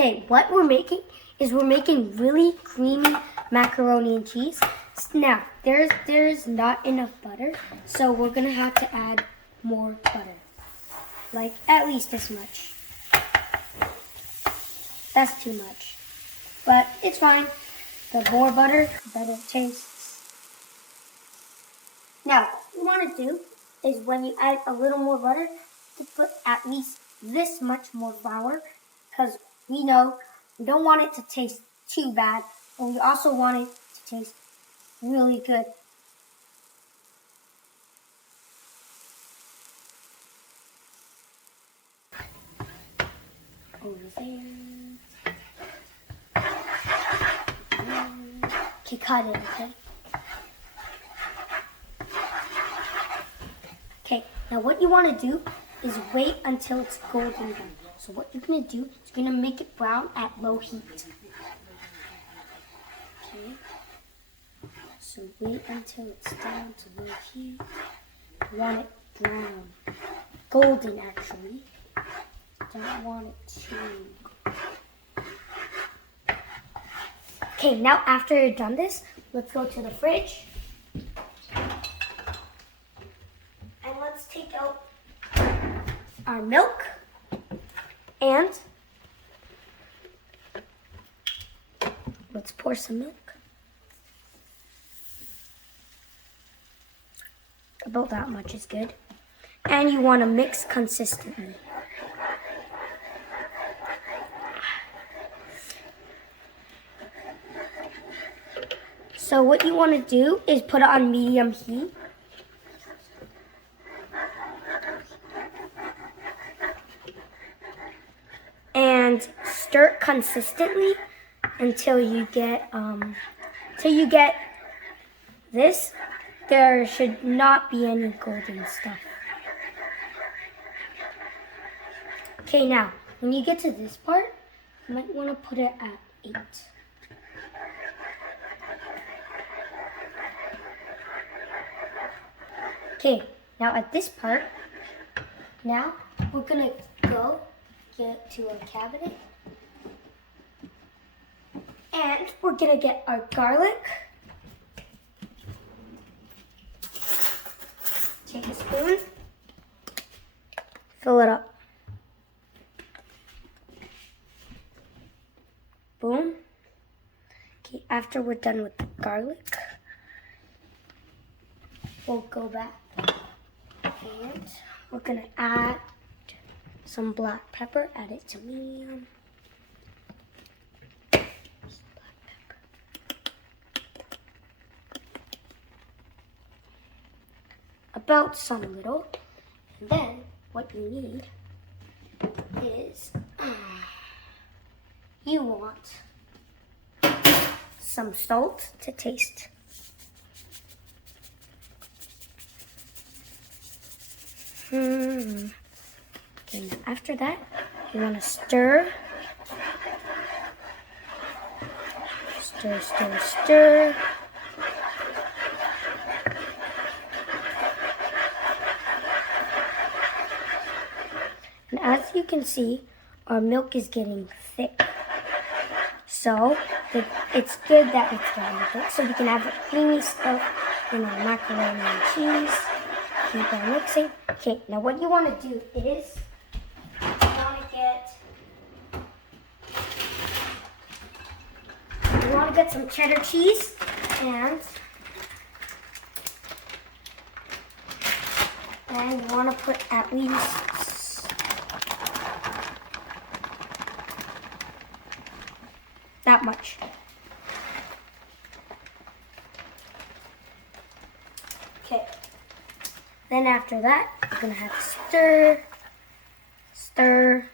Okay, what we're making is we're making really creamy macaroni and cheese. Now, there's not enough butter, so we're gonna have to add more butter. Like at least this much. That's too much. But it's fine. The more butter, the better it tastes. Now, what you want to do is when you add a little more butter, to put at least this much more flour, because we know we don't want it to taste too bad, but we also want it to taste really good. Over there. Okay, cut it, okay? Okay, now what you want to do is wait until it's golden brown. So what you're going to do is you're going to make it brown at low heat. Okay, so wait until it's down to low heat. You want it brown. Golden, actually. Don't want it too. Okay, now after you've done this, let's go to the fridge. And let's take out our milk and let's pour some milk. About that much is good. And you want to mix consistently. So what you want to do is put it on medium heat. And stir it consistently until you get this. There should not be any golden stuff. Okay, now when you get to this part, you might want to put it at 8. Okay, now at this part, now we're gonna go get to our cabinet and we're gonna get our garlic. Take a spoon, fill it up. Boom. Okay, after we're done with the garlic, we'll go back and we're gonna add some black pepper. Add it to medium. Black pepper. About some little. And then what you need is you want some salt to taste. Okay, now after that, you want to stir. Stir, stir, stir. And as you can see, our milk is getting thick. So it's good that it's getting thick, so we can have the creamy stuff in our macaroni and cheese. Keep on mixing. Okay, now what you want to do is you want to get some cheddar cheese and you want to put at least that much. Okay. Then after that, you're going to have to stir, stir.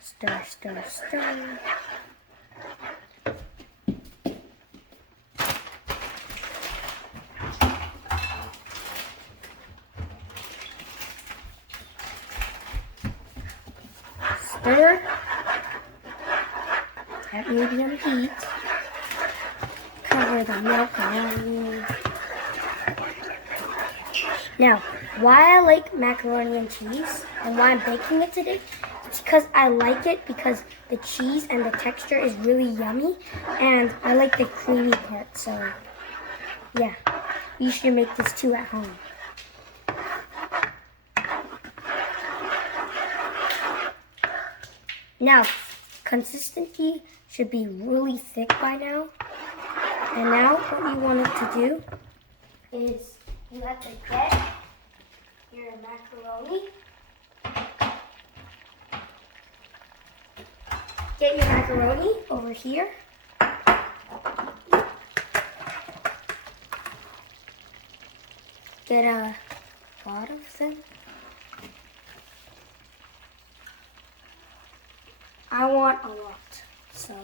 Stir, stir, stir. Stir at medium heat. Cover the milk around you. Now, why I like macaroni and cheese and why I'm baking it today, it's because I like it because the cheese and the texture is really yummy and I like the creamy part. So yeah, you should make this too at home. Now, consistency should be really thick by now. And now what you want it to do is you have to get your macaroni. Get your macaroni over here. Get a lot of them. I want a lot, so.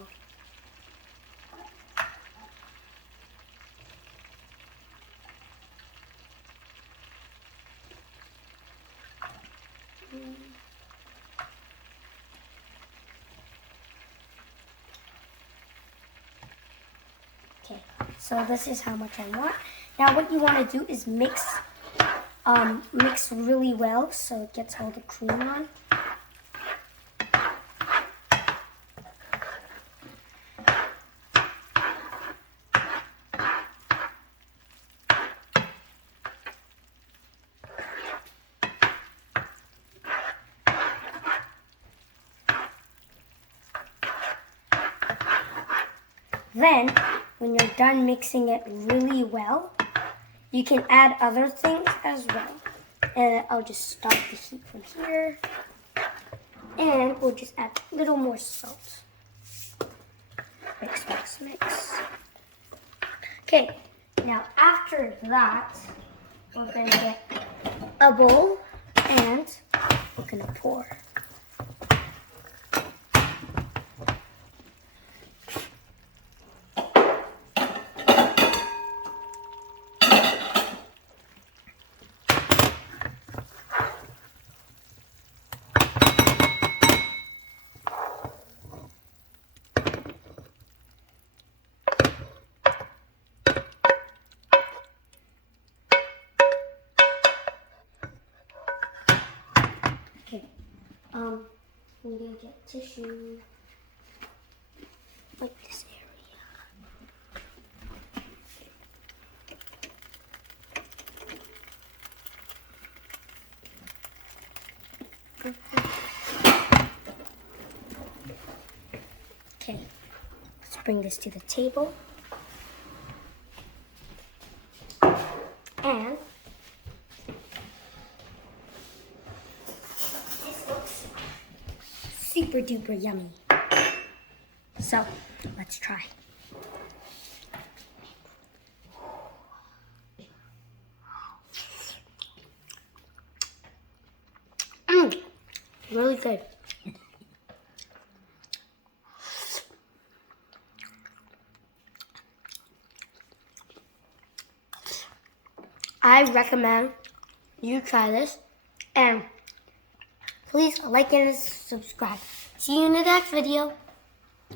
Okay, so this is how much I want. Now what you want to do is mix really well so it gets all the cream on. Then, when you're done mixing it really well, you can add other things as well. And I'll just stop the heat from here. And we'll just add a little more salt. Mix, mix, mix. Okay, now after that, we're going to get a bowl and we're going to pour. Okay, we need to get tissue, like this area. Okay, let's bring this to the table. And this looks super duper yummy. So, let's try. Really good. I recommend you try this, and please like and subscribe. See you in the next video.